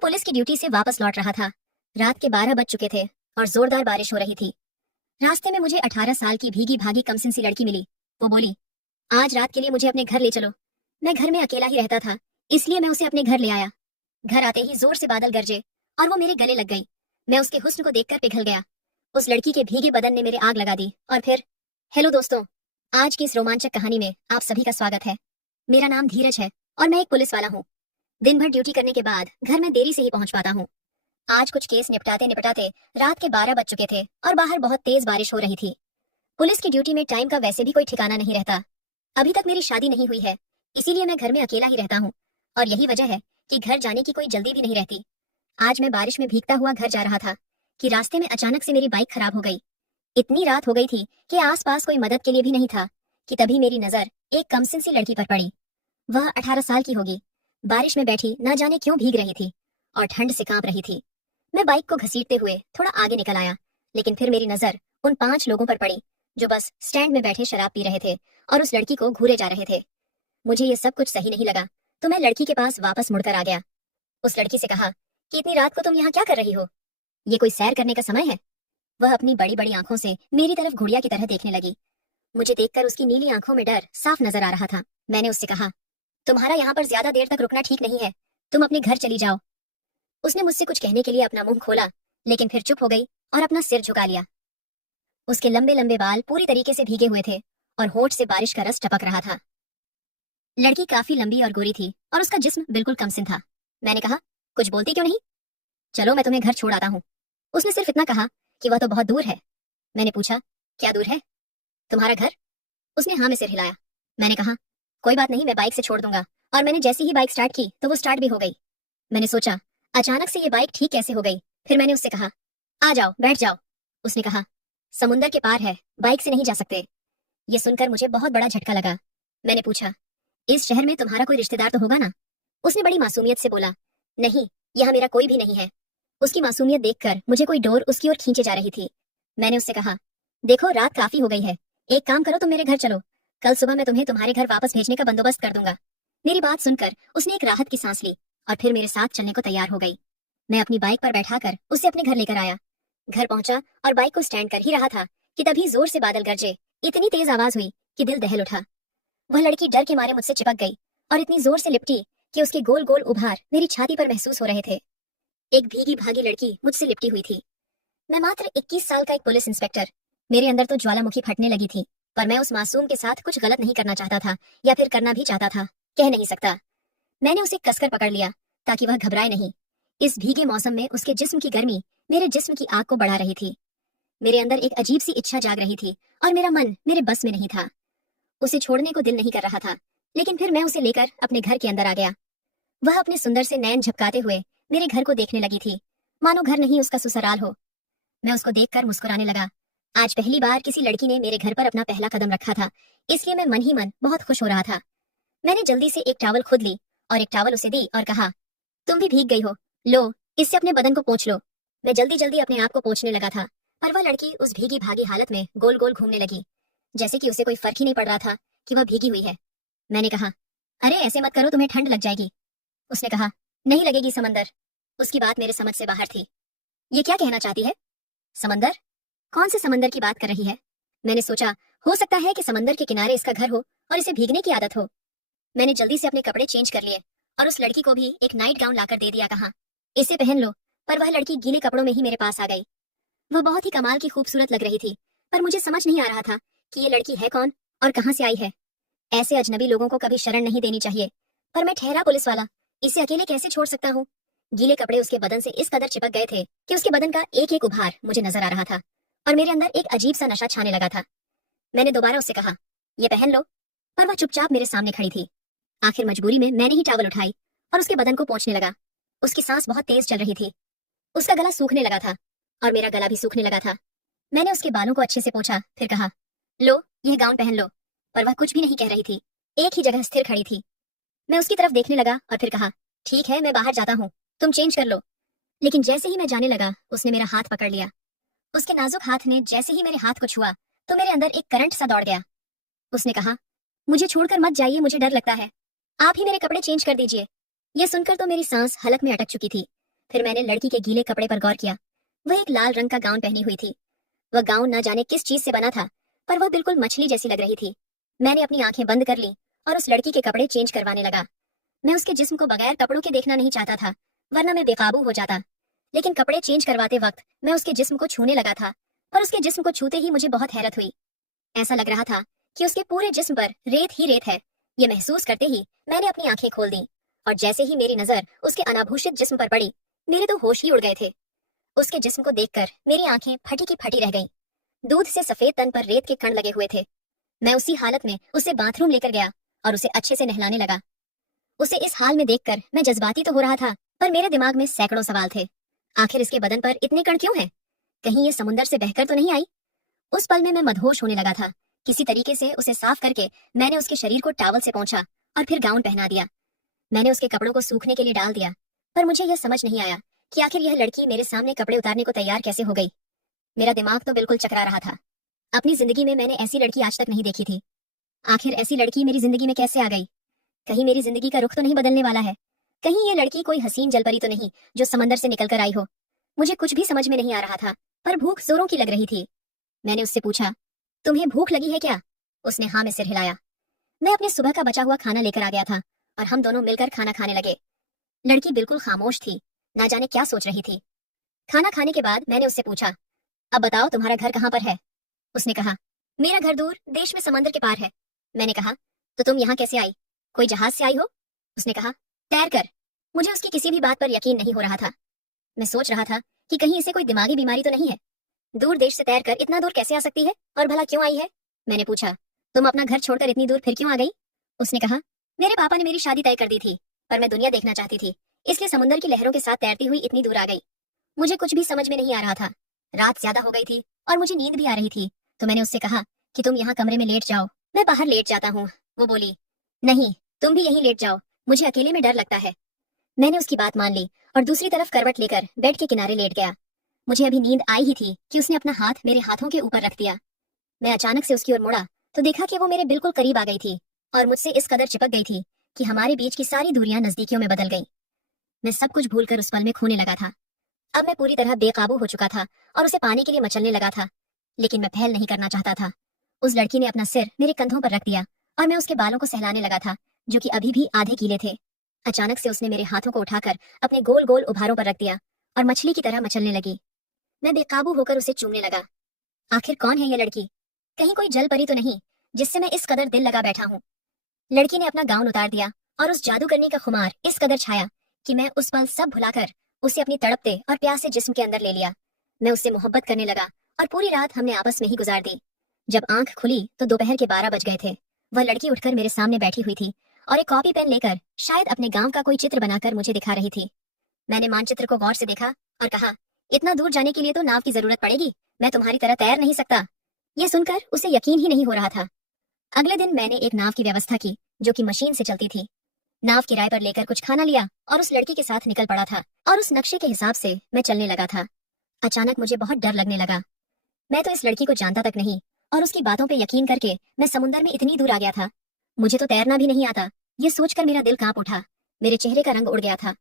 मैं पुलिस की ड्यूटी से वापस लौट रहा था। रात के 12 बज चुके थे और जोरदार बारिश हो रही थी। रास्ते में मुझे 18 साल की भीगी भागी कमसिन सी लड़की मिली। वो बोली, आज रात के लिए मुझे अपने घर ले चलो। मैं घर में अकेला ही रहता था, इसलिए मैं उसे अपने घर ले आया। घर आते ही जोर से बादल गरजे और वो मेरे गले लग गई। मैं उसके हुस्न को देखकर पिघल गया। उस लड़की के भीगे बदन ने मेरे आग लगा दी। और फिर हेलो दोस्तों, आज की इस रोमांचक कहानी में आप सभी का स्वागत है। मेरा नाम धीरज है और मैं एक पुलिस वाला हूँ। दिन भर ड्यूटी करने के बाद घर में देरी से ही पहुंच पाता हूँ। आज कुछ केस निपटाते निपटाते रात के 12 बज चुके थे और बाहर बहुत तेज बारिश हो रही थी। पुलिस की ड्यूटी में टाइम का वैसे भी कोई ठिकाना नहीं रहता। अभी तक मेरी शादी नहीं हुई है, इसीलिए मैं घर में अकेला ही रहता हूँ और यही वजह है कि घर जाने की कोई जल्दी भी नहीं रहती। आज मैं बारिश में भीगता हुआ घर जा रहा था कि रास्ते में अचानक से मेरी बाइक खराब हो गई। इतनी रात हो गई थी कि आसपास कोई मदद के लिए भी नहीं था कि तभी मेरी नजर एक कमसिन सी लड़की पर पड़ी। वह 18 साल की होगी। बारिश में बैठी न जाने क्यों भीग रही थी और ठंड से कांप रही थी। मैं बाइक को घसीटते हुए थोड़ा आगे निकल आया, लेकिन फिर मेरी नजर उन 5 लोगों पर पड़ी जो बस स्टैंड में बैठे शराब पी रहे थे और उस लड़की को घूरे जा रहे थे। मुझे ये सब कुछ सही नहीं लगा तो मैं लड़की के पास वापस मुड़कर आ गया। उस लड़की से कहा कि इतनी रात को तुम यहाँ क्या कर रही हो? ये कोई सैर करने का समय है? वह अपनी बड़ी बड़ी आंखों से मेरी तरफ गुड़िया की तरह देखने लगी। मुझे देखकर उसकी नीली आंखों में डर साफ नजर आ रहा था। मैंने उससे कहा, तुम्हारा यहाँ पर ज्यादा देर तक रुकना ठीक नहीं है, तुम अपने घर चली जाओ। उसने मुझसे कुछ कहने के लिए अपना मुंह खोला, लेकिन फिर चुप हो गई और अपना सिर झुका लिया। उसके लंबे लंबे बाल पूरी तरीके से भीगे हुए थे और होंठ से बारिश का रस टपक रहा था। लड़की काफी लंबी और गोरी थी और उसका जिस्म बिल्कुल कमसिन था। मैंने कहा, कुछ बोलती क्यों नहीं? चलो मैं तुम्हें घर छोड़ आता हूँ। उसने सिर्फ इतना कहा कि वह तो बहुत दूर है। मैंने पूछा, क्या दूर है? तुम्हारा घर? उसने हाँ में सिर हिलाया। मैंने कहा, कोई बात नहीं, मैं बाइक से छोड़ दूंगा। और मैंने जैसी ही बाइक स्टार्ट की तो वो स्टार्ट भी हो गई। मैंने सोचा, अचानक से ये बाइक ठीक कैसे हो गई? फिर मैंने उससे कहा, आ जाओ बैठ जाओ। उसने कहा, समुंदर के पार है, बाइक से नहीं जा सकते। ये सुनकर मुझे बहुत बड़ा झटका लगा। मैंने पूछा, इस शहर में तुम्हारा कोई रिश्तेदार तो होगा ना? उसने बड़ी मासूमियत से बोला, नहीं, यहाँ मेरा कोई भी नहीं है। उसकी मासूमियत देखकर मुझे कोई डोर उसकी ओर खींचे जा रही थी। मैंने उससे कहा, देखो रात काफी हो गई है, एक काम करो, तुम मेरे घर चलो। कल सुबह मैं तुम्हें तुम्हारे घर वापस भेजने का बंदोबस्त कर दूंगा। मेरी बात सुनकर उसने एक राहत की सांस ली और फिर मेरे साथ चलने को तैयार हो गई। मैं अपनी बाइक पर बैठाकर उसे अपने घर लेकर आया। घर पहुंचा और बाइक को स्टैंड कर ही रहा था कि तभी जोर से बादल गरजे। इतनी तेज आवाज हुई कि दिल दहल उठा। वह लड़की डर के मारे मुझसे चिपक गई और इतनी जोर से लिपटी कि उसके गोल गोल उभार मेरी छाती पर महसूस हो रहे थे। एक भीगी भागी लड़की मुझसे लिपटी हुई थी। मैं मात्र 21 साल का एक पुलिस इंस्पेक्टर। मेरे अंदर तो ज्वालामुखी फटने लगी थी, पर मैं उस मासूम के साथ कुछ गलत नहीं करना चाहता था, या फिर करना भी चाहता था, कह नहीं सकता। मैंने उसे कसकर पकड़ लिया ताकि वह घबराए नहीं। इस भीगे मौसम में उसके जिस्म की गर्मी मेरे जिस्म की आग को बढ़ा रही थी। मेरे अंदर एक अजीब सी इच्छा जाग रही थी और मेरा मन मेरे बस में नहीं था। उसे छोड़ने को दिल नहीं कर रहा था, लेकिन फिर मैं उसे लेकर अपने घर के अंदर आ गया। वह अपने सुंदर से नयन झपकाते हुए मेरे घर को देखने लगी थी, मानो घर नहीं उसका ससुराल हो। मैं उसको देखकर मुस्कुराने लगा। आज पहली बार किसी लड़की ने मेरे घर पर अपना पहला कदम रखा था, इसलिए मैं मन ही मन बहुत खुश हो रहा था। मैंने जल्दी से एक टॉवल खुद ली और एक टॉवल उसे दी और कहा, तुम भी भीग गई हो, लो इससे अपने बदन को पोंछ लो। मैं जल्दी जल्दी अपने आप को पोंछने लगा था, पर वह लड़की उस भीगी भागी हालत में गोल गोल घूमने लगी, जैसे कि उसे कोई फर्क ही नहीं पड़ रहा था कि वह भीगी हुई है। मैंने कहा, अरे ऐसे मत करो, तुम्हें ठंड लग जाएगी। उसने कहा, नहीं लगेगी समंदर। उसकी बात मेरे समझ से बाहर थी। ये क्या कहना चाहती है? समंदर? कौन से समंदर की बात कर रही है? मैंने सोचा, हो सकता है कि समंदर के किनारे इसका घर हो और इसे भीगने की आदत हो। मैंने जल्दी से अपने कपड़े चेंज कर लिए और उस लड़की को भी एक नाइट गाउन लाकर दे दिया। कहा, इसे पहन लो। पर वह लड़की गीले कपड़ों में ही मेरे पास आ गई। वह बहुत ही कमाल की खूबसूरत लग रही थी, पर मुझे समझ नहीं आ रहा था कि ये लड़की है कौन और कहाँ से आई है। ऐसे अजनबी लोगों को कभी शरण नहीं देनी चाहिए, पर मैं ठहरा पुलिस वाला, इसे अकेले कैसे छोड़ सकता हूँ? गीले कपड़े उसके बदन से इस कदर चिपक गए थे कि उसके बदन का एक एक उभार मुझे नजर आ रहा था और मेरे अंदर एक अजीब सा नशा छाने लगा था। मैंने दोबारा उससे कहा, ये पहन लो, पर वह चुपचाप मेरे सामने खड़ी थी। आखिर मजबूरी में मैंने ही टॉवल उठाई और उसके बदन को पोंछने लगा। उसकी सांस बहुत तेज चल रही थी। उसका गला सूखने लगा था और मेरा गला भी सूखने लगा था। मैंने उसके बालों को अच्छे से पोंछा, फिर कहा, लो यह गाउन पहन लो। पर वह कुछ भी नहीं कह रही थी, एक ही जगह स्थिर खड़ी थी। मैं उसकी तरफ देखने लगा और फिर कहा, ठीक है मैं बाहर जाता हूँ, तुम चेंज कर लो। लेकिन जैसे ही मैं जाने लगा उसने मेरा हाथ पकड़ लिया। उसके नाजुक हाथ ने जैसे ही मेरे हाथ को छुआ तो मेरे अंदर एक करंट सा दौड़ गया। उसने कहा, मुझे छोड़कर मत जाइए, मुझे डर लगता है, आप ही मेरे कपड़े चेंज कर दीजिए। यह सुनकर तो मेरी सांस हलक में अटक चुकी थी। फिर मैंने लड़की के गीले कपड़े पर गौर किया। वह एक लाल रंग का गाउन पहनी हुई थी। वह गाउन न जाने किस चीज से बना था, पर वह बिल्कुल मछली जैसी लग रही थी। मैंने अपनी आंखें बंद कर ली और उस लड़की के कपड़े चेंज करवाने लगा। मैं उसके जिस्म को बगैर कपड़ों के देखना नहीं चाहता था, वरना मैं बेकाबू हो जाता। लेकिन कपड़े चेंज करवाते वक्त मैं उसके जिस्म को छूने लगा था, पर उसके जिस्म को छूते ही मुझे बहुत हैरत हुई। ऐसा लग रहा था कि उसके पूरे जिस्म पर रेत ही रेत है। ये महसूस करते ही मैंने अपनी आंखें खोल दी, और जैसे ही मेरी नजर उसके अनाभूषित जिस्म पर पड़ी, मेरे तो होश ही उड़ गए थे। उसके जिस्म को देखकर मेरी आंखें फटी की फटी रह गईं। दूध से सफेद तन पर रेत के कण लगे हुए थे। मैं उसी हालत में उसे बाथरूम लेकर गया और उसे अच्छे से नहलाने लगा। उसे इस हाल में देखकर मैं जज्बाती तो हो रहा था, पर मेरे दिमाग में सैकड़ों सवाल थे। आखिर इसके बदन पर इतने कण क्यों हैं? कहीं ये समुंदर से बहकर तो नहीं आई? उस पल में मैं मदहोश होने लगा था। किसी तरीके से उसे साफ करके मैंने उसके शरीर को टॉवल से पोंछा और फिर गाउन पहना दिया। मैंने उसके कपड़ों को सूखने के लिए डाल दिया, पर मुझे यह समझ नहीं आया कि आखिर यह लड़की मेरे सामने कपड़े उतारने को तैयार कैसे हो गई। मेरा दिमाग तो बिल्कुल चकरा रहा था। अपनी जिंदगी में मैंने ऐसी लड़की आज तक नहीं देखी थी। आखिर ऐसी लड़की मेरी जिंदगी में कैसे आ गई? कहीं मेरी जिंदगी का रुख तो नहीं बदलने वाला है? कहीं ये लड़की कोई हसीन जलपरी तो नहीं जो समंदर से निकलकर आई हो? मुझे कुछ भी समझ में नहीं आ रहा था, पर भूख जोरों की लग रही थी। मैंने उससे पूछा, तुम्हें भूख लगी है क्या? उसने हाँ में सिर हिलाया। मैं अपने सुबह का बचा हुआ खाना लेकर आ गया था और हम दोनों मिलकर खाना खाने लगे। लड़की बिल्कुल खामोश थी, ना जाने क्या सोच रही थी। खाना खाने के बाद मैंने उससे पूछा, अब बताओ तुम्हारा घर कहाँ पर है? उसने कहा, मेरा घर दूर देश में समंदर के पार है। मैंने कहा, तो तुम यहाँ कैसे आई? कोई जहाज से आई हो? उसने कहा, तैर कर। मुझे उसकी किसी भी बात पर यकीन नहीं हो रहा था। मैं सोच रहा था कि कहीं इसे कोई दिमागी बीमारी तो नहीं है। दूर देश से तैर कर इतना दूर कैसे आ सकती है, और भला क्यों आई है? मैंने पूछा, तुम अपना घर छोड़कर इतनी दूर फिर क्यों आ गई? उसने कहा, मेरे पापा ने मेरी शादी तय कर दी थी, पर मैं दुनिया देखना चाहती थी, इसलिए समुद्र की लहरों के साथ तैरती हुई इतनी दूर आ गई। मुझे कुछ भी समझ में नहीं आ रहा था। रात ज्यादा हो गई थी और मुझे नींद भी आ रही थी, तो मैंने उससे कहा कि तुम यहाँ कमरे में लेट जाओ, मैं बाहर लेट जाता हूँ। वो बोली, नहीं, तुम भी यहीं लेट जाओ, मुझे अकेले में डर लगता है। मैंने उसकी बात मान ली और दूसरी तरफ करवट लेकर बेड के किनारे लेट गया। मुझे अभी नींद आई ही थी कि उसने अपना हाथ मेरे हाथों के ऊपर रख दिया। मैं अचानक से उसकी ओर मुड़ा तो देखा कि वो मेरे बिल्कुल करीब आ गई थी और मुझसे इस कदर चिपक गई थी कि हमारे बीच की सारी दूरियां नजदीकियों में बदल गई। मैं सब कुछ भूलकर उस पल में खोने लगा था। अब मैं पूरी तरह बेकाबू हो चुका था और उसे पाने के लिए मचलने लगा था, लेकिन मैं पहल नहीं करना चाहता था। उस लड़की ने अपना सिर मेरे कंधों पर रख दिया और मैं उसके बालों को सहलाने लगा था, जो कि अभी भी आधे गीले थे। अचानक से उसने मेरे हाथों को उठाकर अपने गोल गोल उभारों पर रख दिया और मछली की तरह मचलने लगी। मैं बेकाबू होकर उसे चूमने लगा। आखिर कौन है यह लड़की? कहीं कोई जल परी तो नहीं जिससे मैं इस कदर दिल लगा बैठा हूँ? लड़की ने अपना गाउन उतार दिया और उस जादू करने का खुमार इस कदर छाया कि मैं उस पल सब भुलाकर उसे अपनी तड़पते और प्यासे जिस्म के अंदर ले लिया। मैं उससे मोहब्बत करने लगा और पूरी रात हमने आपस में ही गुजार दी। जब आंख खुली तो दोपहर के 12 बज गए थे। वह लड़की उठकर मेरे सामने बैठी हुई थी और एक कॉपी पेन लेकर शायद अपने गांव का कोई चित्र बनाकर मुझे दिखा रही थी। मैंने मानचित्र को गौर से देखा और कहा, इतना दूर जाने के लिए तो नाव की जरूरत पड़ेगी, मैं तुम्हारी तरह तैर नहीं सकता। यह सुनकर उसे यकीन ही नहीं हो रहा था। अगले दिन मैंने एक नाव की व्यवस्था की जो कि मशीन से चलती थी। नाव किराए पर लेकर कुछ खाना लिया और उस लड़की के साथ निकल पड़ा था और उस नक्शे के हिसाब से मैं चलने लगा था। अचानक मुझे बहुत डर लगने लगा। मैं तो इस लड़की को जानता तक नहीं और उसकी बातों पे यकीन करके मैं समुद्र में इतनी दूर आ गया था। मुझे तो तैरना भी नहीं आता। ये सोचकर मेरा दिल कांप उठा, मेरे चेहरे का रंग उड़ गया था।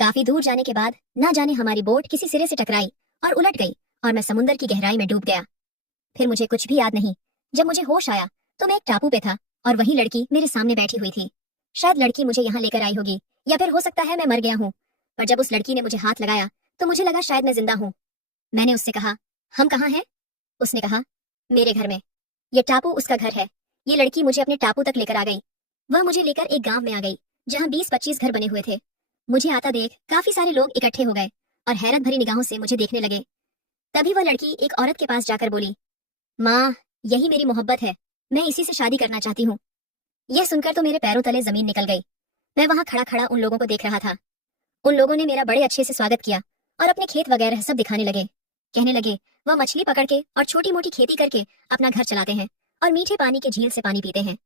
काफी दूर जाने के बाद ना जाने हमारी बोट किसी सिरे से टकराई और उलट गई और मैं समुद्र की गहराई में डूब गया। फिर मुझे कुछ भी याद नहीं। जब मुझे होश आया तो मैं एक टापू पे था और वही लड़की मेरे सामने बैठी हुई थी। शायद लड़की मुझे यहाँ लेकर आई होगी, या फिर हो सकता है मैं मर गया हूँ। पर जब उस लड़की ने मुझे हाथ लगाया तो मुझे लगा शायद मैं जिंदा हूँ। मैंने उससे कहा, हम कहाँ हैं? उसने कहा, मेरे घर में। ये टापू उसका घर है। ये लड़की मुझे अपने टापू तक लेकर आ गई। वह मुझे लेकर एक गांव में आ गई जहाँ 20-25 घर बने हुए थे। मुझे आता देख काफी सारे लोग इकट्ठे हो गए और हैरत भरी निगाहों से मुझे देखने लगे। तभी वह लड़की एक औरत के पास जाकर बोली, माँ, यही मेरी मोहब्बत है, मैं इसी से शादी करना चाहती हूँ। यह सुनकर तो मेरे पैरों तले जमीन निकल गई। मैं वहां खड़ा खड़ा उन लोगों को देख रहा था। उन लोगों ने मेरा बड़े अच्छे से स्वागत किया और अपने खेत वगैरह सब दिखाने लगे। कहने लगे वह मछली पकड़ के और छोटी मोटी खेती करके अपना घर चलाते हैं और मीठे पानी के झील से पानी पीते हैं।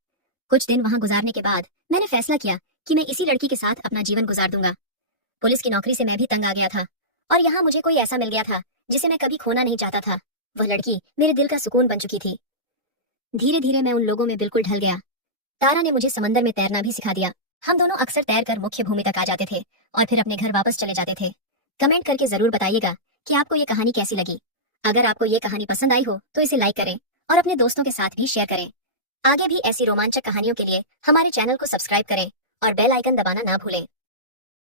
कुछ दिन वहां गुजारने के बाद मैंने फैसला किया कि मैं इसी लड़की के साथ अपना जीवन गुजार दूंगा। पुलिस की नौकरी से मैं भी तंग आ गया था और यहाँ मुझे कोई ऐसा मिल गया था जिसे मैं कभी खोना नहीं चाहता था। वह लड़की मेरे दिल का सुकून बन चुकी थी। धीरे धीरे मैं उन लोगों में बिल्कुल ढल गया। तारा ने मुझे समंदर में तैरना भी सिखा दिया। हम दोनों अक्सर तैर कर मुख्य भूमि तक आ जाते थे और फिर अपने घर वापस चले जाते थे। कमेंट करके जरूर बताइएगा कि आपको ये कहानी कैसी लगी। अगर आपको ये कहानी पसंद आई हो तो इसे लाइक करें और अपने दोस्तों के साथ भी शेयर करें। आगे भी ऐसी रोमांचक कहानियों के लिए हमारे चैनल को सब्सक्राइब करें और बेल आइकन दबाना ना भूलें।